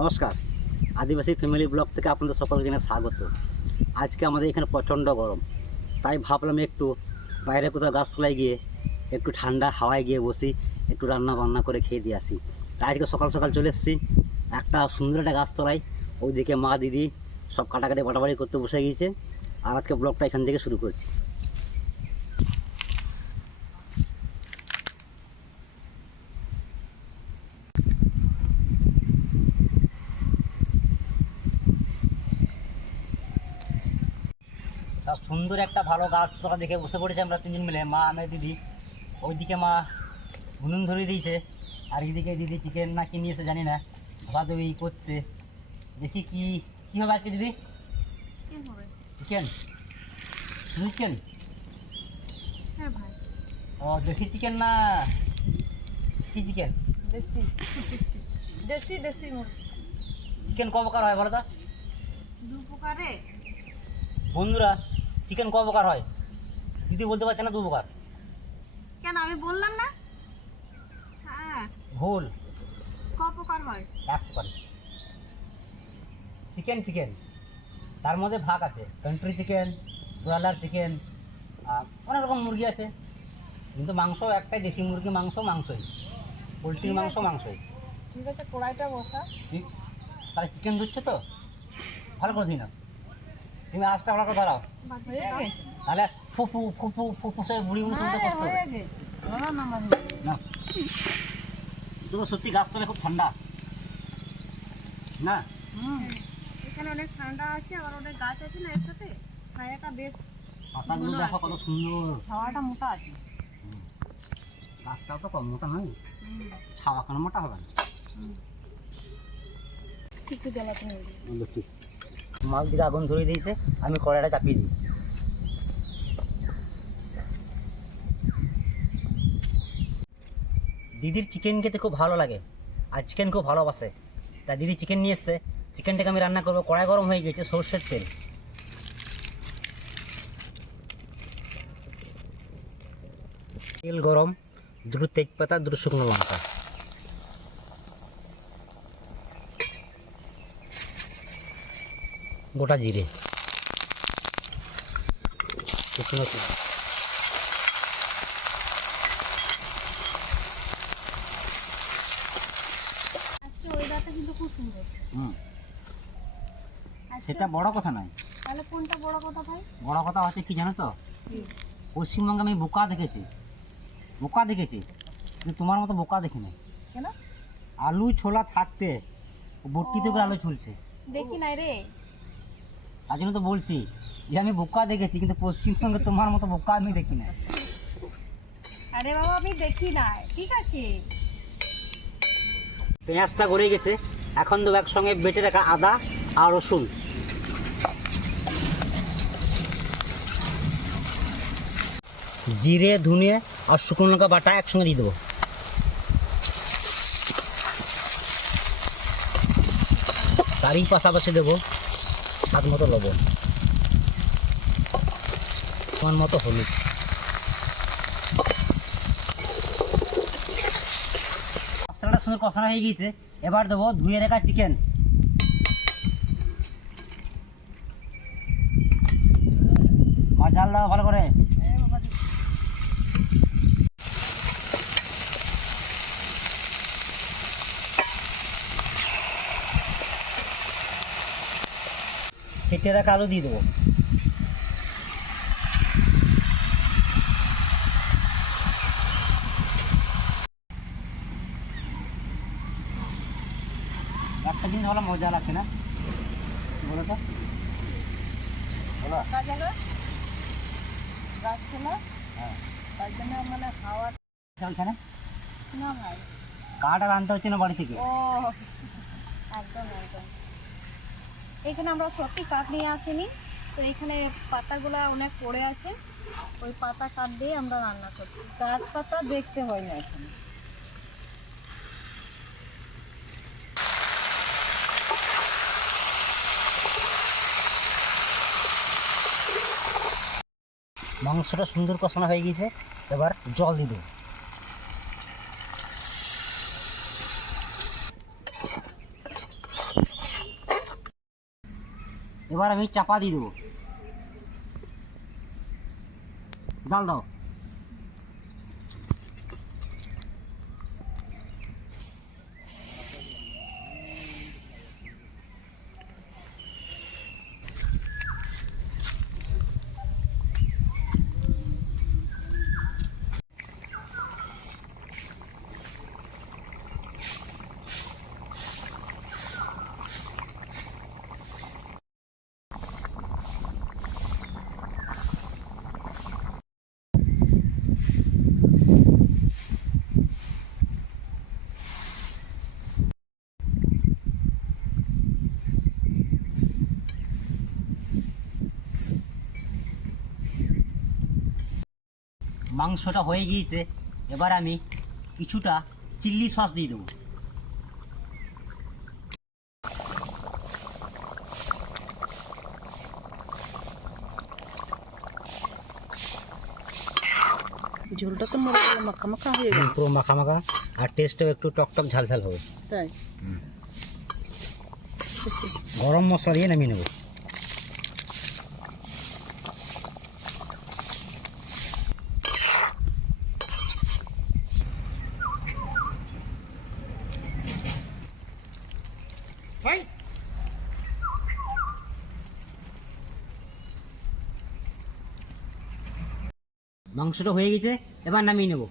নমস্কার। আদিবাসী family blog থেকে আপনাদের সকলকে জানাই স্বাগত। আজকে আমাদের এখানে প্রচণ্ড গরম। তাই ভাবলাম একটু বাইরে কোথাও গাছতলায় গিয়ে একটু ঠান্ডা হাওয়ায় গিয়ে বসি, একটু রান্না বান্না করে খেয়ে দিয়ে আসি। তাই আজকে সকাল সকাল চলে এসেছি। একটা সুন্দর একটা গাছতলায় ওইদিকে মা দিদি সব কাটাকাটি বাটাবাড়ি করতে বসে গিয়েছে। আর আজকে ব্লগটা এখান থেকে শুরু করছি। সুন্দর একটা ভালো গাছ তোকা দেখে বসে পড়েছি আমরা তিনজন মিলে মা আমি দিদি। ওইদিকে মা উনুন ধরিয়ে দিয়েছে আর এইদিকে দিদি চিকেন না কি নিয়েছে জানি না। ভাবা দেবে ই করছে। দেখি কি কী হবে আজকে দিদি? চিকেন চিকেন হ্যাঁ ও দেশি চিকেন না? কি চিকেন দেশি। দেশি দেশি চিকেন ক প্রকার হয় বলো তো? দু প্রকারে। বন্ধুরা চিকেন ক প্রকার হয়? দিদি বলতে পারছে না দু প্রকার। কেন আমি বললাম না? হ্যাঁ। ভুল। ক প্রকার হয়? এক প্রকার। Chicken chicken. তার মধ্যে ভাগ আছে। কান্ট্রি চিকেন ব্রয়লার চিকেন অনেক রকম মুরগি আছে। কিন্তু মাংস একটাই দেশি মুরগি মাংস মাংসই। পোলট্রির মাংস মাংসই। ঠিক আছে কড়াইটা বসা। ঠিক তাহলে চিকেন দিচ্ছ তো? ভালো করে দিই না তুমি করে ধরাও হয়ে গেছে তাহলে ফুপু ফুপু ফুপু সে বুড়ি বুড়ি শুনতে হ্যাঁ, কষ্ট। গেছে। না। না না তবু খুব ঠান্ডা। না? এখানে অনেক ঠান্ডা আছে আবার অনেক গাছ আছে না একসাথে ছায়াটা বেশ পাতাগুলো দেখো কত সুন্দর। হাওয়াটা মোটা আছে। গাছটাও তো কম মোটা নয়। ছাওয়া কেন মোটা হবে না। একটু জ্বালাতে হবে মাল দিকে আগুন ধরিয়ে দিয়েছে, আমি কড়াইটা চাপিয়ে দিই। দিদির চিকেন খেতে খুব ভালো লাগে, আর চিকেন খুব ভালোবাসে। তা দিদি চিকেন নিয়ে এসছে চিকেনটাকে আমি রান্না করব, কড়াই গরম হয়ে গেছে সর্ষের তেল। তেল গরম, দুটো তেজপাতা, দুটো শুকনো লঙ্কা। গোটা জিরে। শুকনো লঙ্কা। আজকে ওয়েদারটা কিন্তু খুব সুন্দর। হুম। আজকে- সেটা বড় কথা নয়। তাহলে কোনটা বড় কথা ভাই? বড় কথা হচ্ছে কি জানো তো? পশ্চিমবঙ্গে আমি বোকা দেখেছি। বোকা দেখেছি। কিন্তু তোমার মতো বোকা দেখি নাই কেন? আলু ছোলা থাকতে বট্টিতে করে আলু ছুলছে দেখি নাই রে। তার জন্য তো বলছি যে আমি বোকা দেখেছি কিন্তু পশ্চিমবঙ্গে তোমার মতো বোকা আমি দেখি না আরে বাবা আমি দেখি নাই। ঠিক আছে। পেঁয়াজটা গড়ে গেছে। এখন তো একসঙ্গে বেটে রাখা আদা আর রসুন। জিরে ধুনে আর শুকনো লঙ্কা বাটা একসঙ্গে দিয়ে দেবো। তারই পাশাপাশি দেবো স্বাদ মতো লবণ সমান মতো হলুদ। মশলাটা সুন্দর কষানো হয়ে গিয়েছে। এবার দেবো ধুয়ে রাখা চিকেন আর জাল দাও ভালো করে রাখা আলু দিয়ে দেবো। একটা জিনিস ভালো মজা লাগছে না? বলো তো? বলো। হলো হ্যাঁ। তার জন্য মানে চলছে না? না ভাই। কাঠ আনতে হচ্ছে না বাড়ি থেকে? ও একদম একদম। এখানে আমরা সত্যি কাঠ নিয়ে আসিনি। তো এখানে পাতাগুলো অনেক পড়ে আছে। ওই পাতা কাঠ দিয়ে আমরা রান্না করছি। কাঠ পাতা দেখতে হয় না এখানে। মাংসটা সুন্দর কষানো হয়ে গেছে। এবার জল দিয়ে দেবো। এবার আমি চাপা দিয়ে দেবো। ডাল দাও। মাংসটা হয়ে গিয়েছে এবার আমি কিছুটা চিল্লি সস দিয়ে দেবো। ঝোলটা তো গেল মাখা মাখা হয়ে গেল। পুরো মাখা মাখা আর টেস্টটাও একটু টক টক ঝাল ঝাল হবে। তাই? গরম মশলা দিয়ে নামিয়ে নেব। মাংসটা হয়ে গেছে এবার নামিয়ে নেব।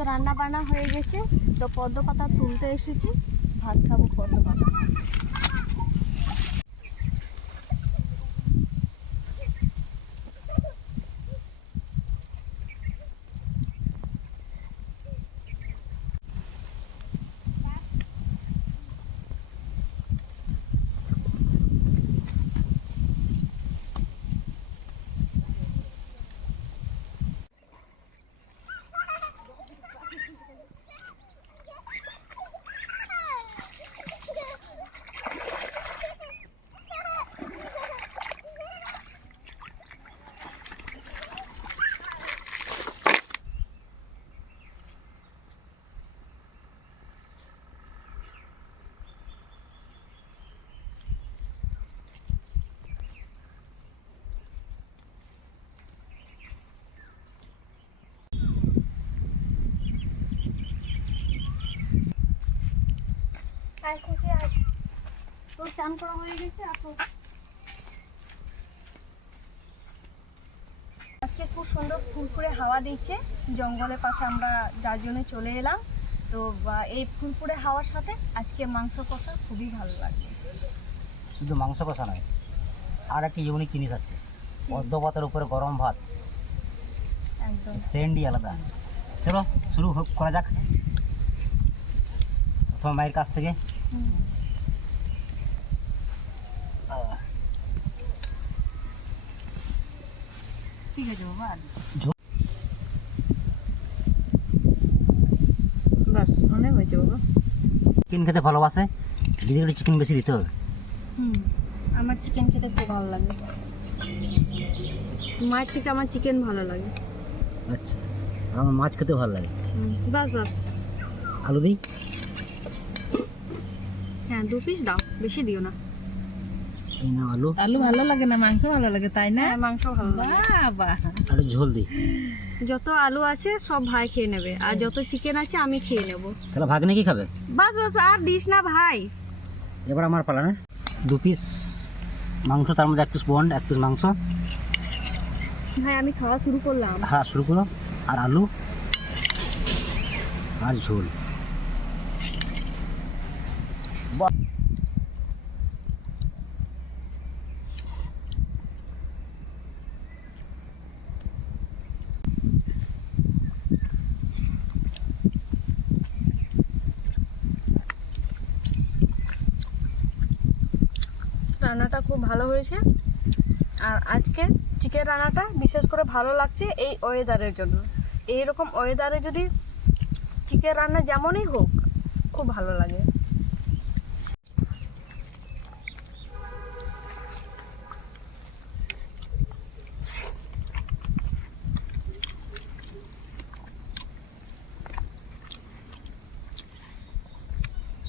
তো রান্না বান্না হয়ে গেছে। তো পদ্ম পাতা তুলতে এসেছি। ভাত খাব পদ্ম পাতা আর খুশি আর তোর চান করা হয়ে গেছে আর তোর আজকে খুব সুন্দর ফুরফুরে হাওয়া দিচ্ছে। জঙ্গলের পাশে আমরা যার জন্য চলে এলাম। তো এই ফুরফুরে হাওয়ার সাথে আজকে মাংস কষা খুবই ভালো লাগবে। শুধু মাংস কষা নয় আর একটি ইউনিক জিনিস আছে। পদ্ম পাতার উপরে গরম ভাত। একদম। সেন্ডই আলাদা। চলো শুরু হোক করা যাক। প্রথম মায়ের কাছ থেকে। ঠিক আছে বাবা বাস অনেক হয়েছে বাবা। চিকেন খেতে ভালোবাসে দিদি একটু চিকেন বেশি দিতে হবে। হুম আমার চিকেন খেতে খুব ভালো লাগে। মায়ের থেকে আমার চিকেন ভালো লাগে। আচ্ছা আমার মাছ খেতে ভালো লাগে। বাস বাস। আলু দিই? হ্যাঁ দু পিস দাও বেশি দিও না। এই না আলু? আলু ভালো লাগে না মাংস ভালো লাগে তাই না? হ্যাঁ মাংস ভালো লাগে। বাবা। আর ঝোল দিই যত আলু আছে সব ভাই খেয়ে নেবে। আর যত চিকেন আছে আমি খেয়ে নেব। তাহলে ভাগ্নে কি খাবে? বাস বাস আর দিস না ভাই। এবার আমার পালা না দু পিস মাংস তার মধ্যে এক পিস বন্ড এক পিস মাংস। ভাই আমি খাওয়া শুরু করলাম। হ্যাঁ শুরু করো। আর আলু। আর ঝোল। রান্নাটা খুব ভালো হয়েছে। আর আজকে চিকেন রান্নাটা বিশেষ করে ভালো লাগছে এই ওয়েদারের জন্য। এই রকম ওয়েদারে যদি চিকেন রান্না যেমনই হোক, খুব ভালো লাগে।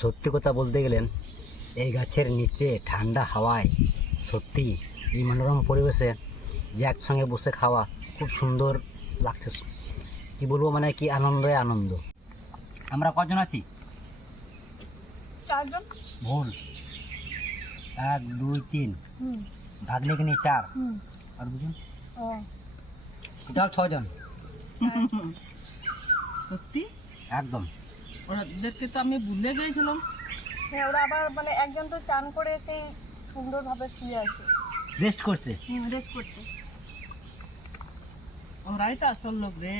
সত্যি কথা বলতে গেলেন এই গাছের নিচে ঠান্ডা হাওয়ায় সত্যি এই মনোরম পরিবেশে যে একসঙ্গে বসে খাওয়া খুব সুন্দর লাগছে। কি বলব মানে কি আনন্দে আনন্দ। আমরা কজন আছি? চারজন। ভুল। এক দুই তিন। ভাগলে কি চার। আর দুজন? টোটাল ছজন। সত্যি? একদম। ওদেরকে তো আমি ভুলে গিয়েছিলাম। হ্যাঁ ওরা আবার মানে একজন তো চান করে সেই সুন্দরভাবে শুয়ে আছে। রেস্ট করছে? হুম রেস্ট করছে। ওরাই তো আসল লোক রে।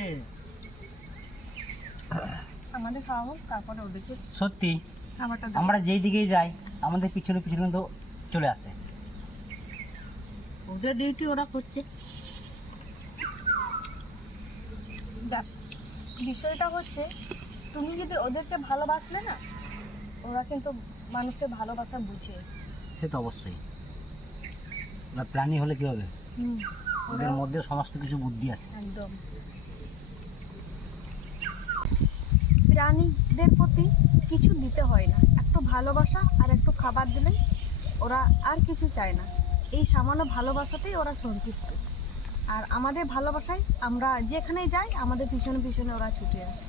আমাদের খাওয়া হোক তারপরে ওদেরকে সত্যি? খাবারটা আমরা যেই দিকেই যাই আমাদের পিছনে পিছনে তো চলে আসে। ওদের ডিউটি ওরা করছে। দেখ বিষয়টা হচ্ছে তুমি যদি ওদেরকে ভালোবাসলে না ওরা কিন্তু মানুষের ভালোবাসা বুঝে। সে তো অবশ্যই। ওরা প্রাণী হলে কি হবে? ওদের মধ্যে সমস্ত কিছু বুদ্ধি আছে। একদম। প্রাণীদের প্রতি কিছু দিতে হয় না। একটু ভালোবাসা আর একটু খাবার দিলে ওরা আর কিছু চায় না। এই সামান্য ভালোবাসাতেই ওরা সন্তুষ্ট। আর আমাদের ভালোবাসায় আমরা যেখানে যাই আমাদের পিছনে পিছনে ওরা ছুটে আসে।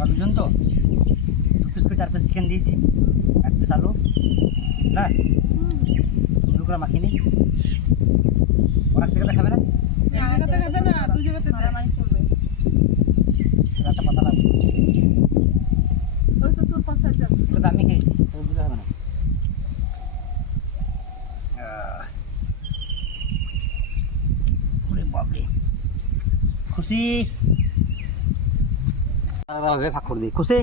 ওরা দুজন তো দু পিস করে চার পিস চিকেন দিয়েছি এক পিস আলু না সুন্দর করে মাখিনি ওরা একটা গেলে খাবে না মারামারি করবে রাতটা পাতা লাগবে ওই তো তোর পাশে আছে ওটা তো আমি খেয়েছি তো বুঝতে হবে না ওরে বাপরে খুশি আলাদাভাবে ভাগ করে দিই খুশি?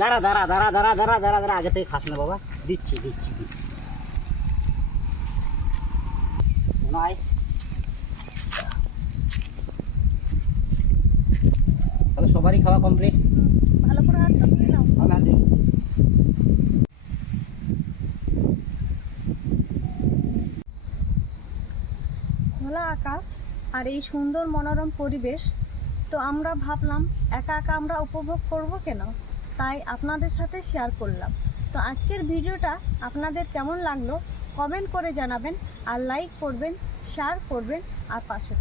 দাঁড়া দাঁড়া দাঁড়া দাঁড়া দাঁড়া দাঁড়া দাঁড়া আগে থেকে খাস না বাবা। দিচ্ছি দিচ্ছি দিচ্ছি। নাই তাহলে সবারই খাওয়া কমপ্লিট ভালো করে হাতটা ধুয়ে নাও। আমি হাত দিই। আকাশ। আর এই সুন্দর মনোরম পরিবেশ, তো আমরা ভাবলাম একা একা আমরা উপভোগ করব কেন? তাই আপনাদের সাথে শেয়ার করলাম। তো আজকের ভিডিওটা আপনাদের কেমন লাগল? কমেন্ট করে জানাবেন আর লাইক করবেন শেয়ার করবেন আর পাশে।